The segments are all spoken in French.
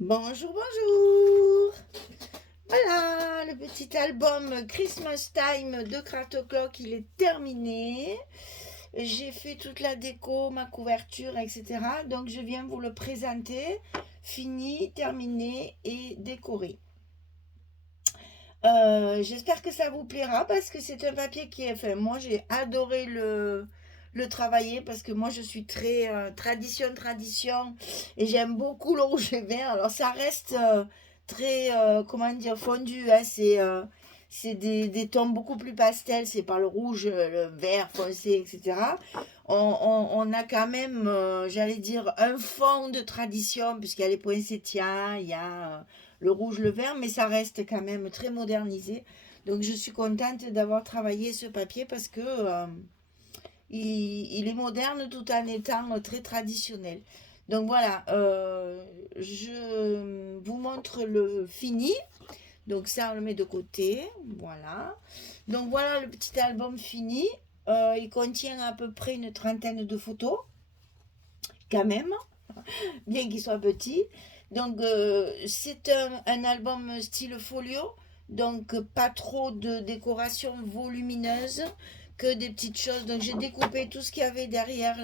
Bonjour, bonjour. Voilà, le petit album Christmas Time de Craft Clock, il est terminé. J'ai fait toute la déco, ma couverture, etc. Donc je viens vous le présenter, fini, terminé et décoré. J'espère que ça vous plaira parce que c'est un papier qui est fait. Moi, j'ai adoré le travailler parce que moi, je suis très tradition et j'aime beaucoup le rouge et vert. Alors, ça reste très, comment dire, fondu, hein. C'est des tons beaucoup plus pastels. C'est pas le rouge, le vert foncé, etc. On a quand même, j'allais dire, un fond de tradition puisqu'il y a les poinsettias, il y a le rouge, le vert, mais ça reste quand même très modernisé. Donc je suis contente d'avoir travaillé ce papier parce que il est moderne tout en étant très traditionnel. Donc voilà, je vous montre le fini. Donc ça, on le met de côté. Voilà. Donc voilà le petit album fini. Il contient à peu près une trentaine de photos, quand même, bien qu'il soit petit. Donc, c'est un album style folio, donc pas trop de décoration volumineuse, que des petites choses. Donc, j'ai découpé tout ce qu'il y avait derrière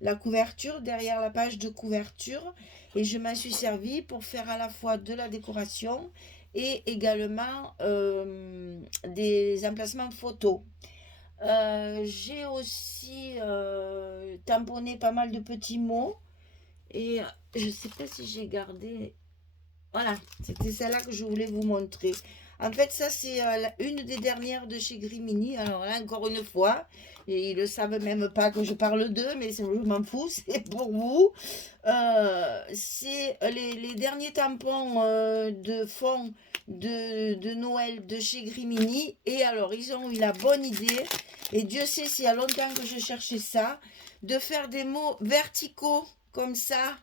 la couverture, derrière la page de couverture, et je m'en suis servi pour faire à la fois de la décoration et également des emplacements photos. J'ai aussi tamponné pas mal de petits mots et je ne sais pas si j'ai gardé. Voilà, c'était celle-là que je voulais vous montrer. En fait, ça, c'est une des dernières de chez Grimini. Alors là, encore une fois, et ils ne savent même pas que je parle d'eux, mais je m'en fous, c'est pour vous. C'est les derniers tampons de fond de Noël de chez Grimini. Et alors, ils ont eu la bonne idée, et Dieu sait s'il y a longtemps que je cherchais ça, de faire des mots verticaux comme ça.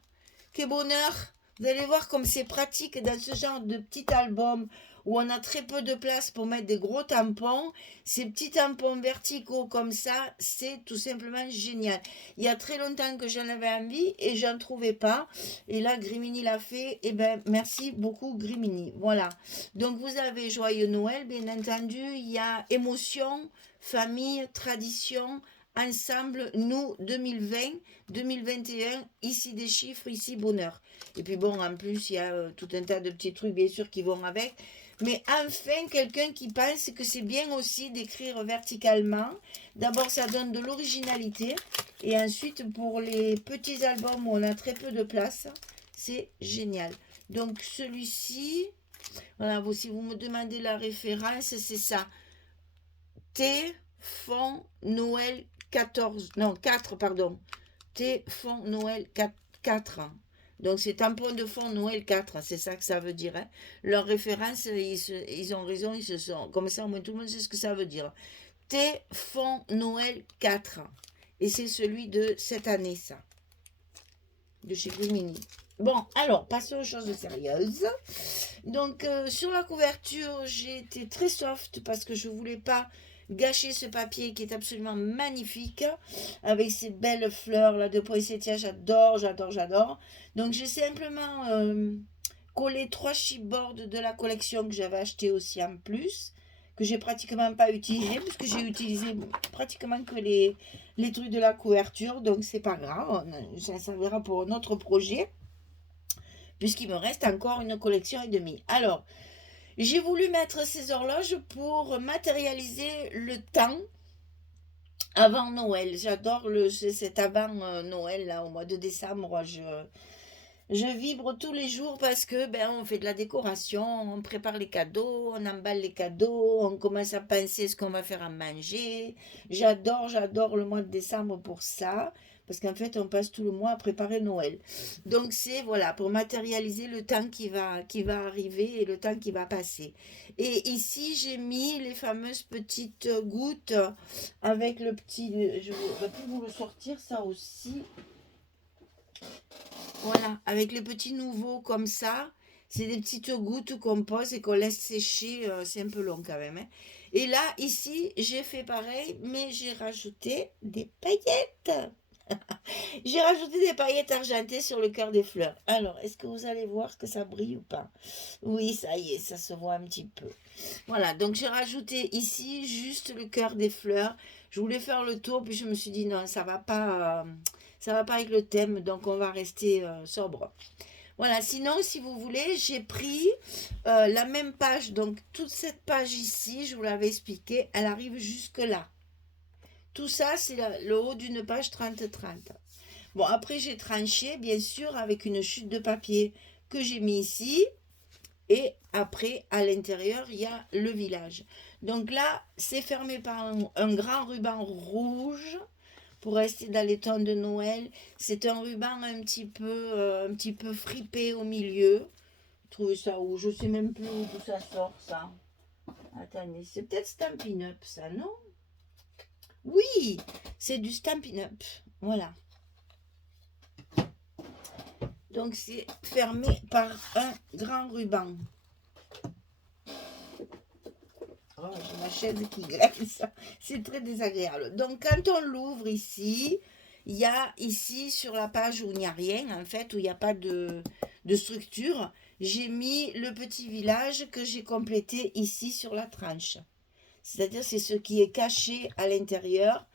Quel bonheur! Vous allez voir comme c'est pratique dans ce genre de petit album où on a très peu de place pour mettre des gros tampons. Ces petits tampons verticaux comme ça, c'est tout simplement génial. Il y a très longtemps que j'en avais envie et j'en trouvais pas. Et là, Grimini l'a fait. Et ben, merci beaucoup, Grimini. Voilà. Donc, vous avez Joyeux Noël, bien entendu. Il y a émotion, famille, tradition, ensemble, nous, 2020, 2021, ici des chiffres, ici bonheur. Et puis bon, en plus, il y a tout un tas de petits trucs, bien sûr, qui vont avec. Mais enfin, quelqu'un qui pense que c'est bien aussi d'écrire verticalement. D'abord, ça donne de l'originalité. Et ensuite, pour les petits albums où on a très peu de place, c'est génial. Donc, celui-ci, voilà, si vous me demandez la référence, c'est ça. T, fond, Noël 14, non, 4 pardon. T, fond, Noël 4. Donc c'est tampon de fond Noël 4, c'est ça que ça veut dire, hein. Leur référence, ils ont raison, ils se sont. Comme ça, au moins tout le monde sait ce que ça veut dire. T, fond Noël 4. Et c'est celui de cette année, ça. De chez Grimini. Bon, alors, passons aux choses sérieuses. Donc, sur la couverture, j'ai été très soft parce que je voulais pas gâcher ce papier qui est absolument magnifique avec ces belles fleurs là de poinsettia. J'adore, j'adore, j'adore. Donc, j'ai simplement collé 3 chipboards de la collection que j'avais acheté aussi en plus, que j'ai pratiquement pas utilisé puisque j'ai utilisé pratiquement que les trucs de la couverture. Donc, c'est pas grave, ça servira pour un autre projet puisqu'il me reste encore une collection et demie. Alors, j'ai voulu mettre ces horloges pour matérialiser le temps avant Noël. J'adore cet avant Noël, là, au mois de décembre. Je vibre tous les jours parce que ben, on fait de la décoration, on prépare les cadeaux, on emballe les cadeaux, on commence à penser ce qu'on va faire à manger. J'adore, j'adore le mois de décembre pour ça. Parce qu'en fait, on passe tout le mois à préparer Noël. Donc, c'est voilà, pour matérialiser le temps qui va arriver et le temps qui va passer. Et ici, j'ai mis les fameuses petites gouttes avec le petit. Je vais plus vous le sortir, ça aussi. Voilà, avec les petits nouveaux comme ça, c'est des petites gouttes qu'on pose et qu'on laisse sécher. C'est un peu long quand même, hein. Et là, ici, j'ai fait pareil, mais j'ai rajouté des paillettes. J'ai rajouté des paillettes argentées sur le cœur des fleurs. Alors, est-ce que vous allez voir que ça brille ou pas? Oui, ça y est, ça se voit un petit peu. Voilà, donc j'ai rajouté ici juste le cœur des fleurs. Je voulais faire le tour, puis je me suis dit non, ça va pas avec le thème, donc on va rester sobre. Voilà, sinon, si vous voulez, j'ai pris la même page, donc toute cette page ici, je vous l'avais expliqué, elle arrive jusque là. Tout ça, c'est le haut d'une page 30-30. Bon, après, j'ai tranché, bien sûr, avec une chute de papier que j'ai mis ici. Et après, à l'intérieur, il y a le village. Donc là, c'est fermé par un grand ruban rouge pour rester dans les tons de Noël. C'est un ruban un petit peu fripé au milieu. Trouvez ça où? Je sais même plus d'où ça sort, ça. Attendez, c'est peut-être Stampin' Up, ça, non? Oui, c'est du Stampin' Up. Voilà. Donc c'est fermé par un grand ruban. Oh, j'ai ma chaise qui glisse. C'est très désagréable. Donc quand on l'ouvre ici, il y a ici sur la page où il n'y a rien, en fait, où il n'y a pas de structure, j'ai mis le petit village que j'ai complété ici sur la tranche. C'est-à-dire c'est ce qui est caché à l'intérieur.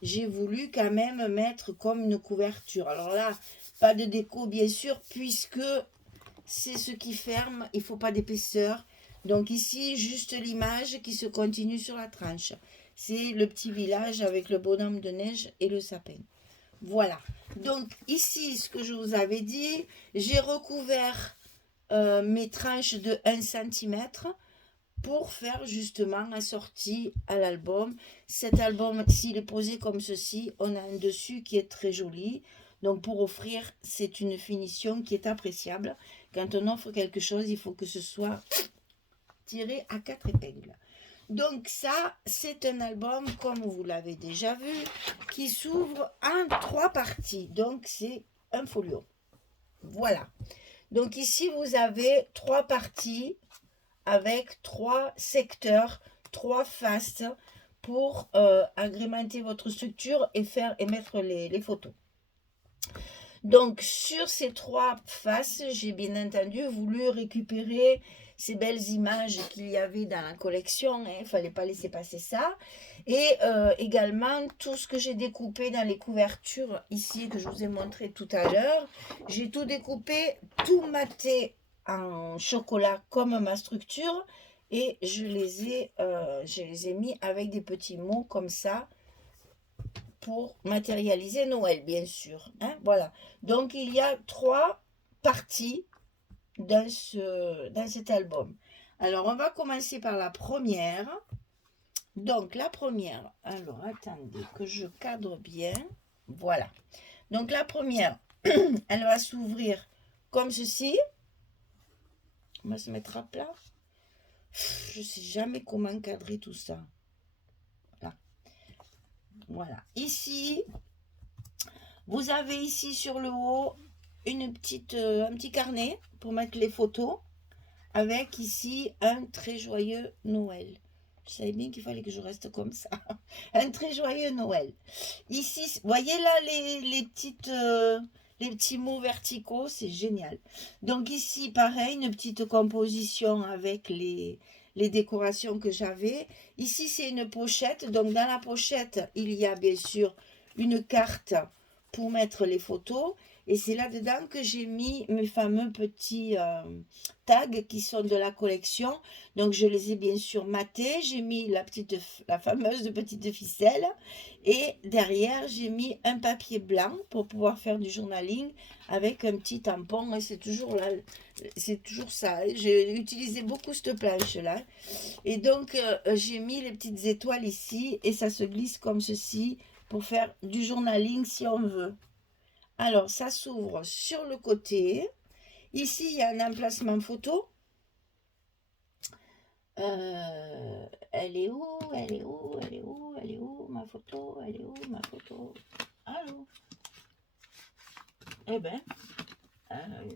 J'ai voulu quand même mettre comme une couverture. Alors là, pas de déco bien sûr, puisque c'est ce qui ferme, il ne faut pas d'épaisseur. Donc ici, juste l'image qui se continue sur la tranche. C'est le petit village avec le bonhomme de neige et le sapin. Voilà. Donc ici, ce que je vous avais dit, j'ai recouvert mes tranches de 1 cm pour faire justement assorti à l'album. Cet album, s'il est posé comme ceci, on a un dessus qui est très joli. Donc pour offrir, c'est une finition qui est appréciable. Quand on offre quelque chose, il faut que ce soit tiré à 4 épingles. Donc ça, c'est un album, comme vous l'avez déjà vu, qui s'ouvre en 3 parties. Donc c'est un folio. Voilà. Donc ici, vous avez 3 parties avec 3 secteurs, 3 faces pour agrémenter votre structure et mettre les photos. Donc sur ces 3 faces, j'ai bien entendu voulu récupérer ces belles images qu'il y avait dans la collection, il ne fallait pas laisser passer ça. Et également tout ce que j'ai découpé dans les couvertures ici que je vous ai montré tout à l'heure. J'ai tout découpé, tout maté en chocolat comme ma structure et je les ai mis avec des petits mots comme ça pour matérialiser Noël, bien sûr. Hein, voilà. Donc, il y a 3 parties dans cet album. Alors, on va commencer par la première. Donc, la première, alors, attendez que je cadre bien. Voilà. Donc, la première, elle va s'ouvrir comme ceci. On va se mettre à plat. Je ne sais jamais comment cadrer tout ça. Là. Voilà. Ici, vous avez ici sur le haut un petit carnet pour mettre les photos avec ici un très joyeux Noël. Je savais bien qu'il fallait que je reste comme ça. Un très joyeux Noël. Ici, voyez là les petits mots verticaux, c'est génial. Donc ici, pareil, une petite composition avec les décorations que j'avais. Ici, c'est une pochette. Donc dans la pochette, il y a bien sûr une carte pour mettre les photos. Et c'est là-dedans que j'ai mis mes fameux petits tags qui sont de la collection. Donc, je les ai bien sûr matés. J'ai mis la fameuse petite ficelle. Et derrière, j'ai mis un papier blanc pour pouvoir faire du journaling avec un petit tampon. Et c'est toujours là, c'est toujours ça. J'ai utilisé beaucoup cette planche-là. Et donc, j'ai mis les petites étoiles ici. Et ça se glisse comme ceci pour faire du journaling si on veut. Alors, ça s'ouvre sur le côté. Ici, il y a un emplacement photo. Elle est où? Elle est où? Elle est où? Elle est où? Ma photo? Elle est où? Ma photo? Allô? Eh ben,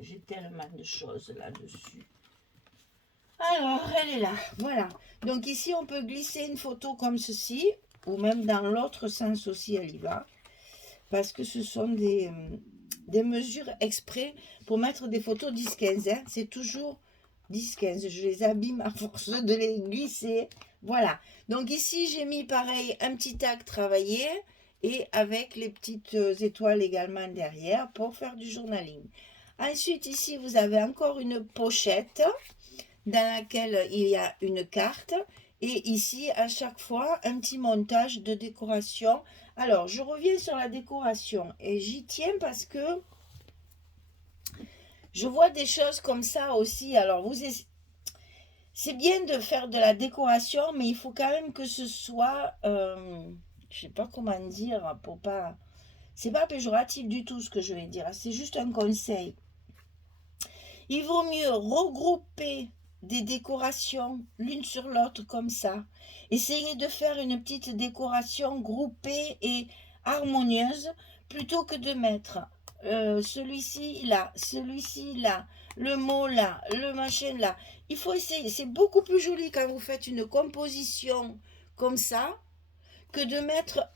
j'ai tellement de choses là-dessus. Alors, elle est là. Voilà. Donc ici, on peut glisser une photo comme ceci, ou même dans l'autre sens aussi, elle y va. parce que ce sont des mesures exprès pour mettre des photos 10-15. Hein. C'est toujours 10-15. Je les abîme à force de les glisser. Voilà. Donc ici, j'ai mis pareil un petit tag travaillé et avec les petites étoiles également derrière pour faire du journaling. Ensuite, ici, vous avez encore une pochette dans laquelle il y a une carte. Et ici, à chaque fois, un petit montage de décoration. Alors, je reviens sur la décoration et j'y tiens parce que je vois des choses comme ça aussi. Alors, c'est bien de faire de la décoration, mais il faut quand même que ce soit, je sais pas comment dire, pour pas, c'est pas péjoratif du tout ce que je vais dire. C'est juste un conseil. Il vaut mieux regrouper des décorations l'une sur l'autre comme ça. Essayez de faire une petite décoration groupée et harmonieuse plutôt que de mettre celui-ci là, le mot là, le machin là. Il faut essayer, c'est beaucoup plus joli quand vous faites une composition comme ça que de mettre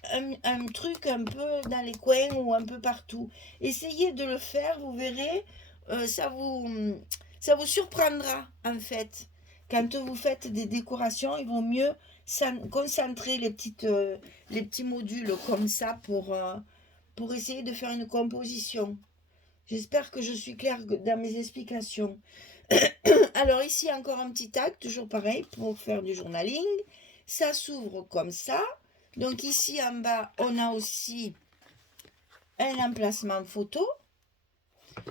un truc un peu dans les coins ou un peu partout. Essayez de le faire, vous verrez, ça vous surprendra en fait. Quand vous faites des décorations, il vaut mieux concentrer les petits modules comme ça pour essayer de faire une composition. J'espère que je suis claire dans mes explications. Alors ici encore un petit tag, toujours pareil, pour faire du journaling. Ça s'ouvre comme ça. Donc ici en bas, on a aussi un emplacement photo.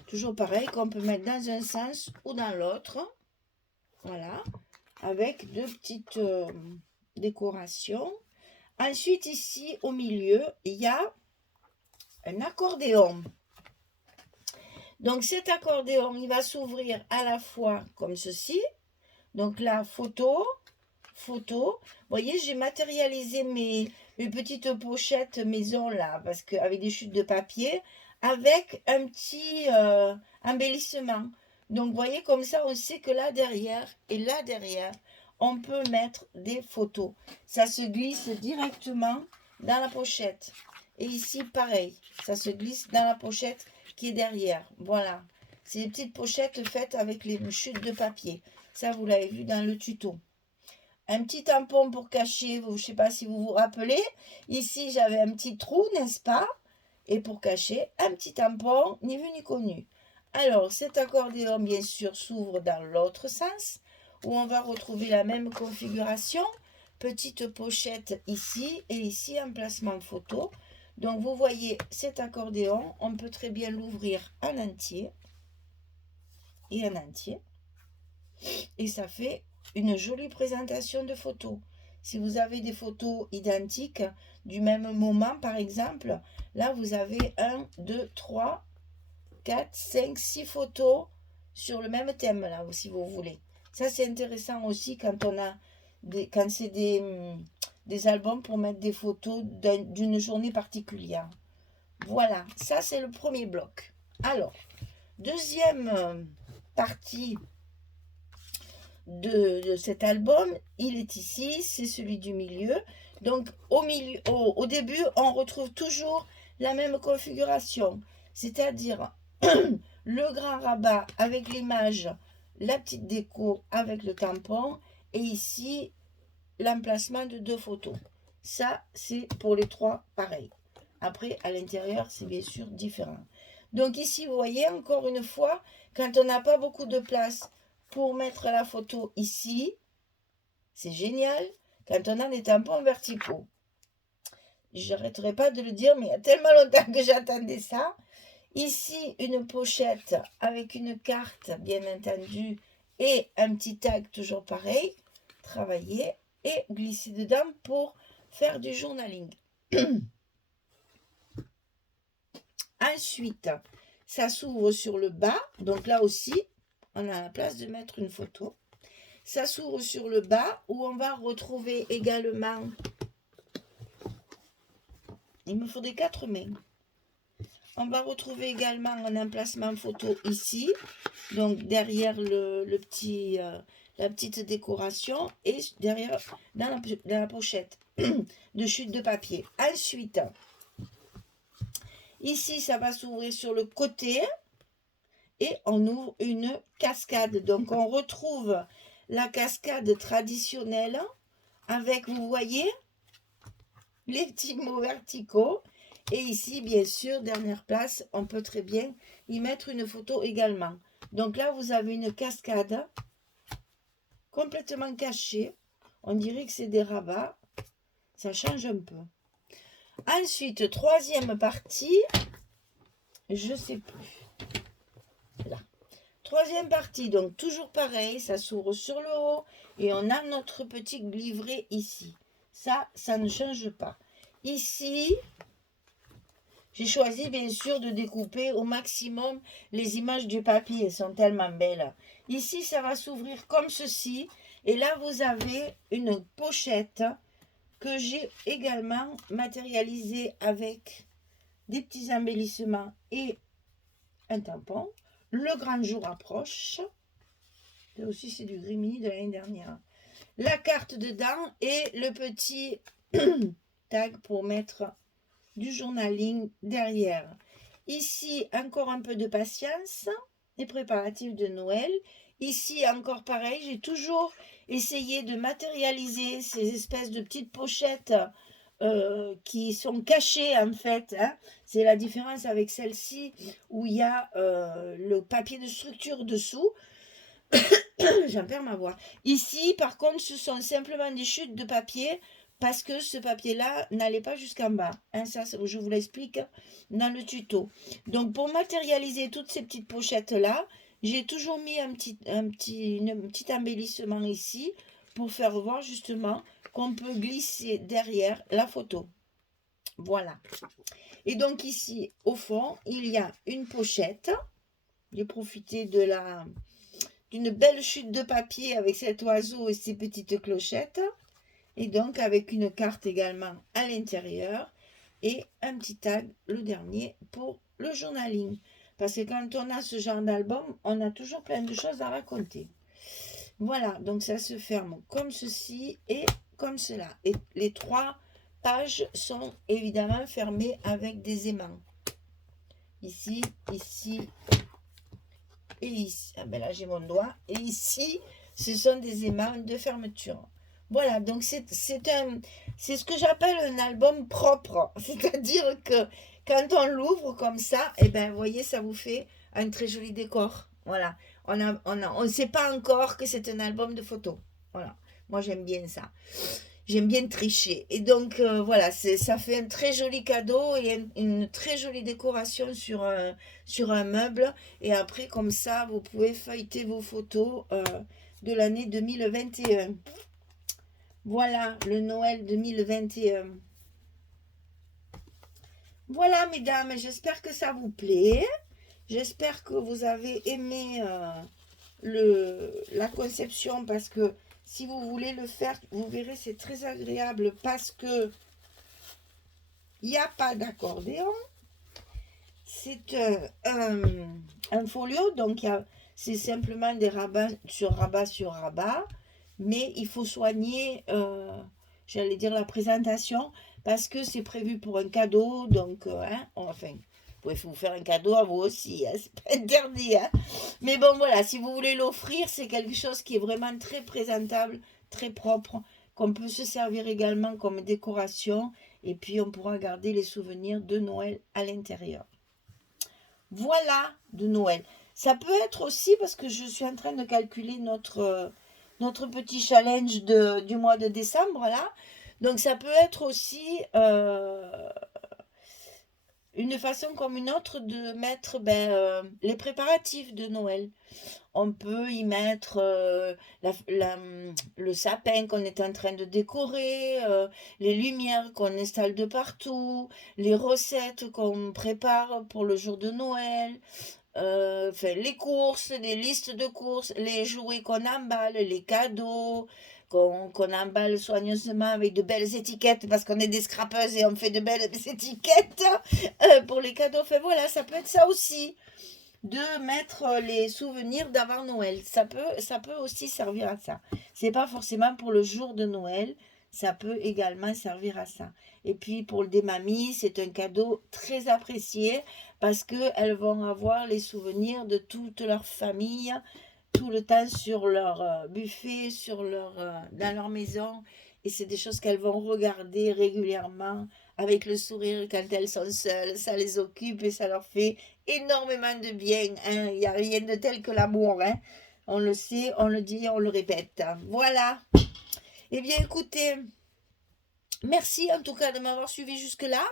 Toujours pareil, qu'on peut mettre dans un sens ou dans l'autre. Voilà. Avec deux petites décorations. Ensuite, ici, au milieu, il y a un accordéon. Donc, cet accordéon, il va s'ouvrir à la fois comme ceci. Donc là, photo. Vous voyez, j'ai matérialisé mes petites pochettes maison là, parce qu'avec des chutes de papier, avec un petit embellissement. Donc, vous voyez, comme ça, on sait que là derrière et là derrière, on peut mettre des photos. Ça se glisse directement dans la pochette. Et ici, pareil, ça se glisse dans la pochette qui est derrière. Voilà. C'est des petites pochettes faites avec les chutes de papier. Ça, vous l'avez vu dans le tuto. Un petit tampon pour cacher, je ne sais pas si vous vous rappelez. Ici, j'avais un petit trou, n'est-ce pas? Et pour cacher, un petit tampon, ni vu ni connu. Alors, cet accordéon, bien sûr, s'ouvre dans l'autre sens, où on va retrouver la même configuration. Petite pochette ici, et ici, emplacement photo. Donc, vous voyez, cet accordéon, on peut très bien l'ouvrir en entier. Et en entier. Et ça fait une jolie présentation de photos. Si vous avez des photos identiques du même moment, par exemple, là, vous avez 1, 2, 3, 4, 5, 6 photos sur le même thème, là, si vous voulez. Ça, c'est intéressant aussi quand on a quand c'est des albums pour mettre des photos d'une journée particulière. Voilà, ça, c'est le premier bloc. Alors, deuxième partie de cet album, il est ici, c'est celui du milieu. Donc au début, on retrouve toujours la même configuration, c'est-à-dire le grand rabat avec l'image, la petite déco avec le tampon, et ici l'emplacement de 2 photos. Ça, c'est pour les 3 pareil. Après, à l'intérieur, c'est bien sûr différent. Donc ici, vous voyez, encore une fois, quand on n'a pas beaucoup de place pour mettre la photo ici, c'est génial quand on a des tampons verticaux. Je n'arrêterai pas de le dire, mais il y a tellement longtemps que j'attendais ça. Ici, une pochette avec une carte, bien entendu, et un petit tag, toujours pareil, travaillé et glisser dedans pour faire du journaling. Ensuite, ça s'ouvre sur le bas, donc là aussi, on a la place de mettre une photo. Ça s'ouvre sur le bas où on va retrouver également, il me faudrait 4 mains. On va retrouver également un emplacement photo ici, donc derrière la petite décoration et derrière dans la pochette de chute de papier. Ensuite, Ici, ça va s'ouvrir sur le côté et on ouvre une cascade. Donc, on retrouve la cascade traditionnelle avec, vous voyez, les petits mots verticaux. Et ici, bien sûr, dernière place, on peut très bien y mettre une photo également. Donc là, vous avez une cascade complètement cachée. On dirait que c'est des rabats. Ça change un peu. Ensuite, troisième partie. Je sais plus. Là. Troisième partie, donc toujours pareil. Ça s'ouvre sur le haut. Et on a notre petit livret ici. Ça ne change pas. Ici, j'ai choisi bien sûr de découper au maximum les images du papier. Elles sont tellement belles. Ici, ça va s'ouvrir comme ceci. Et là, vous avez une pochette que j'ai également matérialisée avec des petits embellissements et un tampon. Le grand jour approche. Là aussi, c'est du Grimini de l'année dernière. La carte dedans et le petit tag pour mettre du journaling derrière. Ici, encore un peu de patience, les préparatifs de Noël. Ici, encore pareil, j'ai toujours essayé de matérialiser ces espèces de petites pochettes qui sont cachées en fait. Hein. C'est la différence avec celle-ci où il y a le papier de structure dessous. J'en perds ma voix. Ici, par contre, ce sont simplement des chutes de papier parce que ce papier-là n'allait pas jusqu'en bas. Hein, ça, je vous l'explique dans le tuto. Donc, pour matérialiser toutes ces petites pochettes-là, j'ai toujours mis un petit embellissement ici pour faire voir justement qu'on peut glisser derrière la photo. Voilà. Et donc ici, au fond, il y a une pochette. J'ai profité d'une belle chute de papier avec cet oiseau et ses petites clochettes. Et donc avec une carte également à l'intérieur. Et un petit tag, le dernier, pour le journaling. Parce que quand on a ce genre d'album, on a toujours plein de choses à raconter. Voilà, donc ça se ferme comme ceci et comme cela. Et les 3 pages sont évidemment fermées avec des aimants. Ici, ici et ici. Ah ben là, j'ai mon doigt. Et ici, ce sont des aimants de fermeture. Voilà, donc c'est ce que j'appelle un album propre. C'est-à-dire que quand on l'ouvre comme ça, et ben, vous voyez, ça vous fait un très joli décor. Voilà, on ne sait pas encore que c'est un album de photos. Voilà, moi j'aime bien ça. J'aime bien tricher. Et donc, voilà, ça fait un très joli cadeau et une très jolie décoration sur un meuble. Et après, comme ça, vous pouvez feuilleter vos photos de l'année 2021. Voilà, le Noël 2021. Voilà, mesdames, j'espère que ça vous plaît. J'espère que vous avez aimé la conception parce que si vous voulez le faire, vous verrez, c'est très agréable parce que il n'y a pas d'accordéon. C'est un folio, donc c'est simplement des rabats sur rabat sur rabat. Mais il faut soigner, j'allais dire, la présentation parce que c'est prévu pour un cadeau. Donc, hein, enfin, vous pouvez vous faire un cadeau à vous aussi, hein, c'est pas interdit. Hein. Mais bon, voilà, si vous voulez l'offrir, c'est quelque chose qui est vraiment très présentable, très propre, qu'on peut se servir également comme décoration. Et puis, on pourra garder les souvenirs de Noël à l'intérieur. Voilà, de Noël. Ça peut être aussi, parce que je suis en train de calculer notre petit challenge du mois de décembre, là. Donc, ça peut être aussi une façon comme une autre de mettre les préparatifs de Noël. On peut y mettre le sapin qu'on est en train de décorer, les lumières qu'on installe de partout, les recettes qu'on prépare pour le jour de Noël, les courses, les listes de courses, les jouets qu'on emballe, les cadeaux qu'on emballe soigneusement avec de belles étiquettes parce qu'on est des scrapeuses et on fait de belles étiquettes pour les cadeaux. Enfin voilà, ça peut être ça aussi, de mettre les souvenirs d'avant Noël. Ça peut aussi servir à ça. C'est pas forcément pour le jour de Noël, ça peut également servir à ça. Et puis pour des mamies, c'est un cadeau très apprécié parce qu'elles vont avoir les souvenirs de toute leur famille tout le temps sur leur buffet, dans leur maison. Et c'est des choses qu'elles vont regarder régulièrement avec le sourire quand elles sont seules. Ça les occupe et ça leur fait énormément de bien, hein. Il n'y a rien de tel que l'amour, hein. On le sait, on le dit, on le répète. Voilà. Eh bien, écoutez, merci en tout cas de m'avoir suivi jusque-là.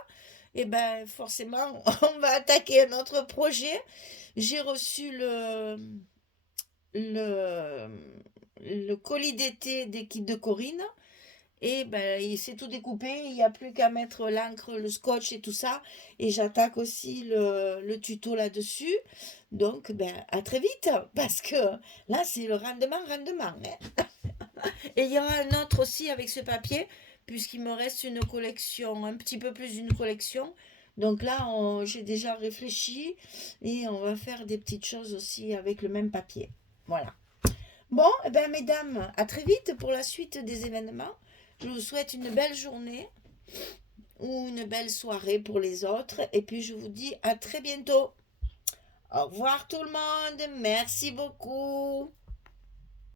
Et ben forcément, on va attaquer un autre projet. J'ai reçu le, le colis d'été des kits de Corinne. Et ben, il s'est tout découpé, il n'y a plus qu'à mettre l'encre, le scotch et tout ça. Et j'attaque aussi le tuto là-dessus. Donc, ben, à très vite, parce que là, c'est le rendement, rendement, hein. Et il y aura un autre aussi avec ce papier, puisqu'il me reste une collection, un petit peu plus d'une collection. Donc là, j'ai déjà réfléchi et on va faire des petites choses aussi avec le même papier. Voilà. Bon, eh ben, mesdames, à très vite pour la suite des événements. Je vous souhaite une belle journée ou une belle soirée pour les autres. Et puis, je vous dis à très bientôt. Au revoir tout le monde. Merci beaucoup.